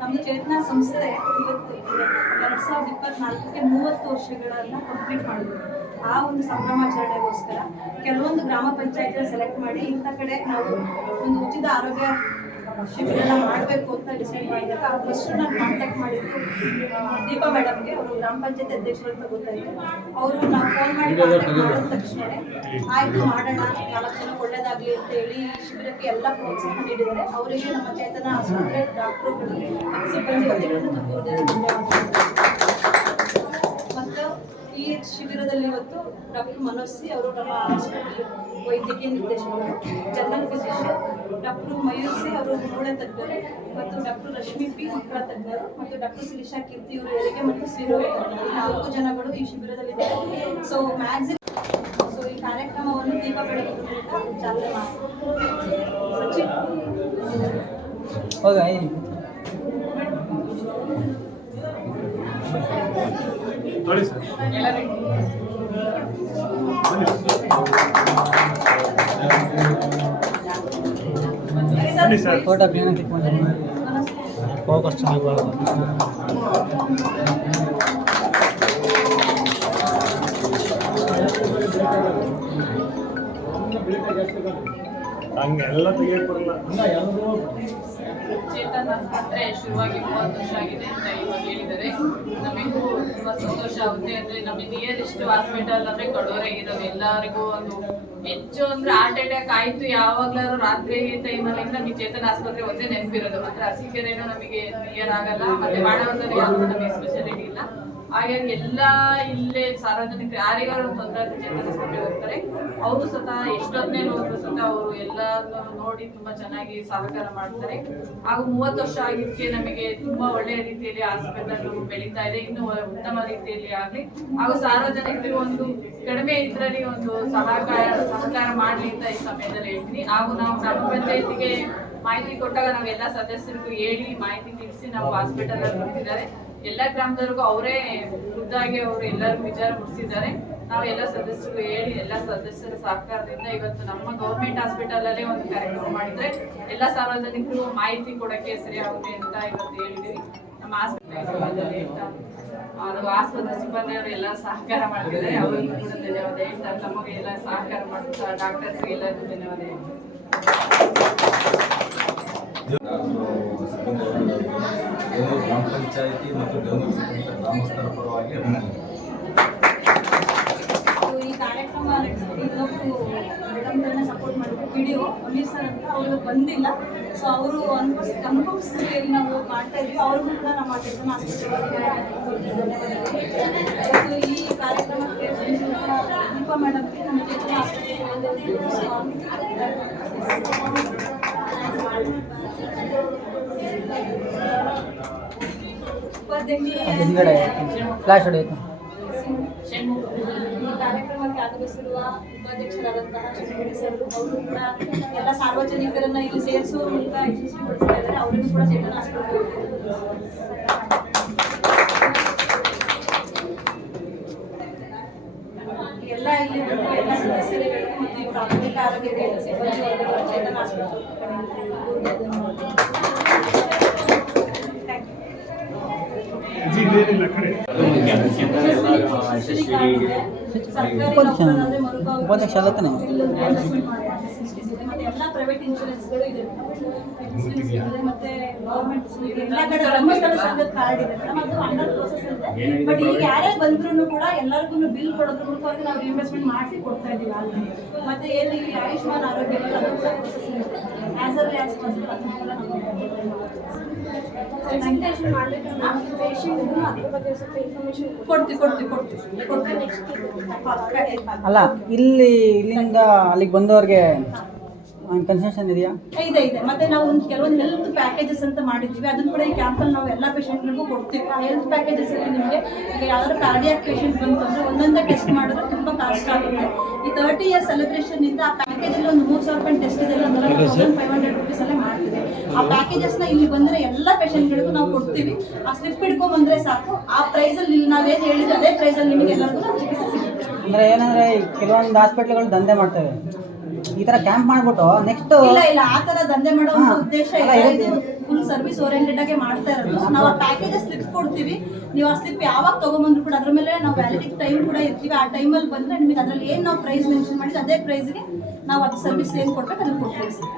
ನಮ್ಮದು ಚೇತನ ಸಂಸ್ಥೆ ಇವತ್ತು 2024ಕ್ಕೆ 30 ವರ್ಷಗಳನ್ನು ಕಂಪ್ಲೀಟ್ ಮಾಡಿದ್ವಿ. ಆ ಒಂದು ಸಂಭ್ರಮಾಚರಣೆಗೋಸ್ಕರ ಕೆಲವೊಂದು ಗ್ರಾಮ ಪಂಚಾಯತ್ ಸೆಲೆಕ್ಟ್ ಮಾಡಿ ಇಂಥ ಕಡೆ ನಾವು ಒಂದು ಉಚಿತ ಆರೋಗ್ಯ ಶಿಬಿರ ಮಾಡಬೇಕು ಅಂತ ಡಿಸೈಡ್ ಮಾಡಿದಾಗ ಫಸ್ಟ್ ನಾನು ಕಾಂಟ್ಯಾಕ್ಟ್ ಮಾಡಿದ್ದು ದೀಪಾ ಮೇಡಮ್ಗೆ. ಅವರು ಗ್ರಾಮ ಪಂಚಾಯತ್ ಅಧ್ಯಕ್ಷರು ಅಂತ ಗೊತ್ತಾಯಿತು. ಅವರು ನಾವು ಫೋನ್ ಮಾಡಿ ಕಾಂಟ್ಯಾಕ್ಟ್ ಮಾಡಿದ ತಕ್ಷಣ ಆಯಿತು ಮಾಡೋಣ, 4 ಜನ ಒಳ್ಳೇದಾಗಲಿ ಅಂತ ಹೇಳಿ ಶಿಬಿರಕ್ಕೆ ಎಲ್ಲ ಪ್ರೋತ್ಸಾಹ ನೀಡಿದ್ದಾರೆ. ಅವರಿಗೆ ನಮ್ಮ ಚೇತನ ಆಸ್ಪತ್ರೆ ಡಾಕ್ಟರುಗಳು ಸಿಬ್ಬಂದಿ ವರ್ಗಗಳನ್ನು ತುಂಬ ಧನ್ಯವಾದಗಳು. ಮತ್ತು ಈ ಶಿಬಿರದಲ್ಲಿ ಇವತ್ತು ಡಾಕ್ಟರ್ ಮನೋಜ್ ಸಿ ಅವರು ನಮ್ಮ ಹಾಸ್ಪಿಟಲ್ ವೈದ್ಯಕೀಯ ನಿರ್ದೇಶಕರು, general physician, doctor Mayur C ಅವರು ಮೂಳೆ ತಜ್ಞರು, ಮತ್ತು ಡಾಕ್ಟರ್ ರಶ್ಮಿ ಪಿ ಮಕ್ಕಳ ತಜ್ಞರು, ಮತ್ತು ಡಾಕ್ಟರ್ ಶಿರೀಷಾ ಕೀರ್ತಿ ಇವರು ಹೆರಿಗೆ ಮತ್ತು ಸಿರೋಗ ತಜ್ಞರು. 4 ಜನಗಳು ಈ ಶಿಬಿರದಲ್ಲಿದ್ದಾರೆ. ಸೊ ಈ ಕಾರ್ಯಕ್ರಮವನ್ನು ದೀಪ ಬೆಳಗುವುದರಿಂದ ಚಾಲನೆ ಮಾಡ್ತೀವಿ. ಫೋಟೋ ಕ್ಲೀನಾಗಿ ಕ್ಲಿಕ್ ಮಾಡಿ ಫೋಕಸ್ ಚೆನ್ನಾಗಿ ಬರೋದು. ಹಂಗೆಲ್ಲ ತೆಗಿಯಕ್ಕೆ ಬರಲ್ಲ. ಚೇತನ್ ಆಸ್ಪತ್ರೆ ಶುರುವಾಗಿ 30 ವರ್ಷ ಆಗಿದೆ ಅಂತ ಇವಾಗ ಹೇಳಿದ್ದಾರೆ. ನಮಗೂ ತುಂಬ ಸಂತೋಷ ಆಗುತ್ತೆ. ಅಂದರೆ ನಮಗೆ ನಿಯರೆಸ್ಟ್ ಹಾಸ್ಪಿಟಲ್ ಅಂದರೆ ಕಡೋರೆ ಇರೋದು. ಎಲ್ಲರಿಗೂ ಒಂದು ಹೆಚ್ಚು ಅಂದರೆ ಹಾರ್ಟ್ ಅಟ್ಯಾಕ್ ಆಯಿತು ಯಾವಾಗಲಾದ್ರು ರಾತ್ರಿ ಟೈಮಲ್ಲಿ ನಮಗೆ ಚೇತನ್ ಆಸ್ಪತ್ರೆ ಒಂದೇ ನೆನಪಿರೋದು. ಅಂದರೆ ಅರಸೀಕೆರೆನೂ ನಮಗೆ ನಿಯರ್ ಆಗಲ್ಲ, ಮತ್ತು ಬಾಣವರದಲ್ಲಿ ಯಾವುದು ನಮಗೆ ಸ್ಪೆಷಾಲಿಟಿ ಇಲ್ಲ. ಹಾಗಾಗಿ ಎಲ್ಲ ಇಲ್ಲೇ ಸಾರ್ವಜನಿಕರು ಯಾರಿಗಾರು ತೊಂದರೆ ಚೇತನ ಆಸ್ಪತ್ರೆಗೆ ಹೋಗ್ತಾರೆ. ಅವರು ಸ್ವತಃ ಎಷ್ಟೊತ್ತನೇ ನೋಡಿದ್ರು ಸ್ವತಃ ಅವರು ಎಲ್ಲರನ್ನು ನೋಡಿ ತುಂಬ ಚೆನ್ನಾಗಿ ಸಹಕಾರ ಮಾಡ್ತಾರೆ. ಹಾಗೂ 30 ವರ್ಷ ಆಗಿದ್ದಕ್ಕೆ ನಮಗೆ ತುಂಬ ಒಳ್ಳೆಯ ರೀತಿಯಲ್ಲಿ ಹಾಸ್ಪಿಟಲ್ ಬೆಳೀತಾ ಇದೆ. ಇನ್ನೂ ಉತ್ತಮ ರೀತಿಯಲ್ಲಿ ಆಗಲಿ, ಹಾಗೂ ಸಾರ್ವಜನಿಕರಿಗೆ ಒಂದು ಕಡಿಮೆ ಇದರಲ್ಲಿ ಒಂದು ಸಹಕಾರ ಮಾಡಲಿ ಅಂತ ಈ ಸಮಯದಲ್ಲಿ ಹೇಳ್ತೀನಿ. ಹಾಗೂ ನಾವು ಗ್ರಾಮ ಪಂಚಾಯತಿಗೆ ಮಾಹಿತಿ ಕೊಟ್ಟಾಗ ನಾವೆಲ್ಲ ಸದಸ್ಯರಿಗೂ ಹೇಳಿ ಮಾಹಿತಿ ತಿಳಿಸಿ ನಾವು ಹಾಸ್ಪಿಟಲ್ ಅಲ್ಲಿ ಬರ್ತಿದ್ದಾರೆ. ಎಲ್ಲ ಗ್ರಾಮದವ್ರಿಗೂ ಅವರೇ ಖುದ್ದಾಗಿ ಅವರು ಎಲ್ಲರಿಗೂ ವಿಚಾರ ಮುಟ್ಟಿಸಿದ್ದಾರೆ. ನಾವು ಎಲ್ಲ ಸದಸ್ಯರಿಗೂ ಹೇಳಿ ಎಲ್ಲ ಸದಸ್ಯರ ಸಹಕಾರದಿಂದ ಇವತ್ತು ನಮ್ಮ ಗೌರ್ಮೆಂಟ್ ಹಾಸ್ಪಿಟಲ್ ಅಲ್ಲೇ ಒಂದು ಕಾರ್ಯಕ್ರಮ ಮಾಡಿದ್ರೆ ಎಲ್ಲ ಸಾರ್ವಜನಿಕರು ಮಾಹಿತಿ ಕೊಡೋಕ್ಕೆ ಸರಿಯಾಗುತ್ತೆ ಅಂತ ಇವತ್ತು ಹೇಳಿದ್ದೀವಿ. ನಮ್ಮ ಆಸ್ಪತ್ರೆ ಆಸ್ಪತ್ರೆ ಸಿಬ್ಬಂದಿಯವರು ಎಲ್ಲ ಸಹಕಾರ ಮಾಡ್ತಿದ್ದಾರೆ. ಅವರಿಗೂ ಕೂಡ ಧನ್ಯವಾದ ಹೇಳ್ತಾರೆ. ನಮಗೆ ಎಲ್ಲ ಸಹಕಾರ ಮಾಡ್ತಾರೆ. ಡಾಕ್ಟರ್ಸ್ಗೆ ಎಲ್ಲರಿಗೂ ಧನ್ಯವಾದ ಹೇಳ್ತಾರೆ. ಗ್ರಾಮ ಪಂಚಾಯಿತಿ ಮತ್ತು ಗ್ರಾಮಸ್ಥರ ಪರವಾಗಿ ಅಭಿನಂದನೆ. ಈ ಕಾರ್ಯಕ್ರಮ ಮೇಡಮ್ ಸಪೋರ್ಟ್ ಮಾಡಿದ್ರು. PDO ಅಮೀರ್ ಸರ್ ಅಂತ ಅವರು ಬಂದಿಲ್ಲ. ಸೊ ಅವರು ಅನುಭವಿಸ್ತಿಯಲ್ಲಿ ನಾವು ಮಾಡ್ತಾ ಇದ್ವಿ. ಅವ್ರಿಗೂ ಕೂಡ ನಮ್ಮ ಚೇತನ ಆಸ್ಪತ್ರೆ ಈ ಕಾರ್ಯಕ್ರಮಕ್ಕೆ ದೀಪಾ ಮೇಡಮ್ಗೆ ನಮ್ಮ ಚೇತನ ಆಸ್ಪತ್ರೆ ಹಿಂದ್ಗಡೆ ಫ್ಲಾಶ್ ಹೊಡೆಯಿತು. ಈ ಕಾರ್ಯಕ್ರಮಕ್ಕೆ ಆಗಮಿಸಿರುವ ಉಪಾಧ್ಯಕ್ಷರಾದಂತಹ ಶ್ರೀ ಸರ್ ಅವರು ಕೂಡ ಎಲ್ಲ ಸಾರ್ವಜನಿಕರನ್ನ ಇಲ್ಲಿ ಸೇರಿಸುವ ಮೂಲಕ ಯಶಸ್ವಿಗೊಳಿಸ್ತಾ ಇದ್ದಾರೆ. ಅವರಿಗೂ ಕೂಡ ಚೇತನ ಆಸ್ಪತ್ರೆ ಎಲ್ಲ ಇಲ್ಲಿ ಎಲ್ಲ ಸದಸ್ಯರುಗಳು ಮತ್ತು ಈ ಪ್ರಾಥಮಿಕ ಆರೋಗ್ಯ ಕೇಂದ್ರ ಸಿಬ್ಬಂದಿ ವರ್ಗಗಳ ಚೇತನ ಆಸ್ಪತ್ರೆ ಉಪಾಧ್ಯಕ್ಷ ಆಗತ್ತಾನೆ. ಮತ್ತೆ ಎಲ್ಲ ಪ್ರೈವೇಟ್ ಇನ್ಶೂರೆನ್ಸ್ಗಳು ಇದೆ, ಮತ್ತೆ ಗೌರ್ಮೆಂಟ್ ಎಲ್ಲ ಕಡೆ ಧರ್ಮಸ್ಥಳ ಸಂಘದ ಕಾರ್ಡ್ ಇದೆ ಮತ್ತು ಅಂಡರ್ ಪ್ರೋಸೆಸ್ ಇದೆ. ಬಟ್ ಈಗ ಯಾರೇ ಬಂದ್ರೂ ಕೂಡ ಎಲ್ಲರಿಗೂ ಬಿಲ್ ಕೊಡೋದ್ರ ಮೂಲಕ ನಾವು ರಿಇಂಬರ್ಸ್ಮೆಂಟ್ ಮಾಡಿಸಿ ಕೊಡ್ತಾ ಇದ್ದೀವಿ ಆಲ್ರೆಡಿ. ಮತ್ತೆ ಏನು ಈ ಆಯುಷ್ಮಾನ್ ಆರೋಗ್ಯ ಅದೊಂದು ಪ್ರೋಸೆಸ್ ಇದೆ. ಆಸ್ ಅರ್ಲಿ ಆಸ್ ಪಾಸಿಬಲ್ ಅದನ್ನು ಕೂಡ ಕನ್ಸಲ್ಟೇಷನ್ ಮಾಡಬೇಕಂದ್ರೆ ಪೇಷಂಟ್ ಅದ್ರ ಬಗ್ಗೆ ಸ್ವಲ್ಪ ಇನ್ಫಾರ್ಮೇಷನ್ ಕೊಡ್ತೀವಿ. ನೆಕ್ಸ್ಟ್ ಅಲ್ಲ, ಇಲ್ಲಿಂದ ಅಲ್ಲಿಗೆ ಬಂದವ್ರಿಗೆ ಕನ್ಸೆಷನ್ ಇದೆಯಾ? ಇದೆ. ಮತ್ತೆ ನಾವು ಕೆಲವೊಂದು ಹೆಲ್ತ್ ಪ್ಯಾಕೇಜಸ್ ಅಂತ ಮಾಡಿದ್ದೀವಿ. ಅದನ್ನು ಕೂಡ ಈ ಕ್ಯಾಂಪಲ್ಲಿ ನಾವು ಎಲ್ಲ ಪೇಷಂಟ್ಗಳಿಗೂ ಕೊಡ್ತೀವಿ. ಆ ಹೆಲ್ತ್ ಪ್ಯಾಕೇಜಸ್ ಅಲ್ಲಿ ನಿಮಗೆ ಈಗ ಯಾವ್ದಾದ್ರು ಕಾರ್ಡಿಯಾಕ್ ಪೇಷಂಟ್ ಬಂತು ಅಂದರೆ ಒಂದೊಂದೇ ಟೆಸ್ಟ್ ಮಾಡಿದ್ರೆ ತುಂಬ ಕಾಸ್ಟ್ ಆಗುತ್ತೆ. ಈ 30 ಇಯರ್ ಸೆಲೆಬ್ರೇಷನ್ ಇಂದ ಆ ಪ್ಯಾಕೇಜಲ್ಲಿ ಒಂದು 3,000 ರೂಪಾಯಿ ಟೆಸ್ಟ್ ಇದೆ, 1500 ರೂಪೀಸ್ ಅಲ್ಲೇ ಮಾಡ್ತೀವಿ. ಆ ಪ್ಯಾಕೇಜಸ್ನ ಇಲ್ಲಿ ಬಂದರೆ ಎಲ್ಲ ಪೇಷಂಟ್ಗಳಿಗೂ ನಾವು ಕೊಡ್ತೀವಿ. ಆ ಸ್ಲಿಪ್ ಹಿಡ್ಕೊಂಡು ಬಂದರೆ ಸಾಕು. ಆ ಪ್ರೈಸಲ್ಲಿ ಇಲ್ಲಿ ನಾವೇನು ಹೇಳಿದ್ರೆ ಅದೇ ಪ್ರೈಸಲ್ಲಿ ನಿಮಗೆ ಎಲ್ಲರಿಗೂ ನಾವು ಚಿಕಿತ್ಸೆ ಸಿಗುತ್ತೆ. ಅಂದರೆ ಏನಂದರೆ ಕೆಲವೊಂದು ಹಾಸ್ಪಿಟ್ಲ್ಗಳು ದಂಧೆ ಮಾಡ್ತವೆ. ಈ ತರ ಕ್ಯಾಂಪ್ ಮಾಡ್ಬಿಟ್ಟು ನೆಕ್ಸ್ಟ್ ಇಲ್ಲ ಆ ತರ ದಂಧೆ ಮಾಡೋ ಒಂದು ಉದ್ದೇಶ ಇಲ್ಲ. ಅಲ್ಲ, ಇದು ಫುಲ್ ಸರ್ವಿಸ್ ಓರಿಯೆಂಟೆಡ್ ಆಗಿ ಮಾಡ್ತಾ ಇರೋದು. ನಾವು ಆ ಪ್ಯಾಕೇಜ್ ಸ್ಲಿಪ್ ಕೊಡ್ತೀವಿ. ನೀವು ಆ ಸ್ಲಿಪ್ ಯಾವಾಗ ತಗೊಂಬಂದ್ರು ಕೂಡ ಅದ್ರ ಮೇಲೆ ನಾವು ವ್ಯಾಲಿಡಿಟಿ ಟೈಮ್ ಕೂಡ ಇರ್ತೀವಿ. ಆ ಟೈಮಲ್ಲಿ ಬಂದ್ರೆ ನಿಮಗೆ ಅದರಲ್ಲಿ ಏನು ನಾವು ಪ್ರೈಸ್ ಮೆನ್ಷನ್ ಮಾಡಿದ್ರೆ ಅದೇ ಪ್ರೈಸ್ಗೆ ನಾವು ಅದು ಸರ್ವಿಸ್ ಏನು ಕೊಡ್ಬೇಕು ಅದನ್ನು ಕೊಡ್ತೀವಿ ಸರ್.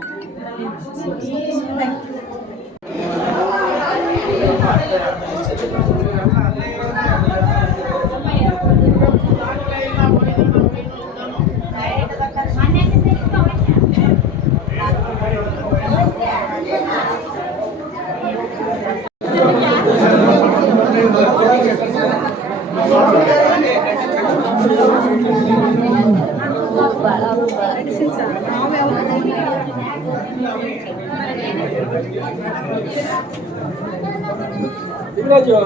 Thank you.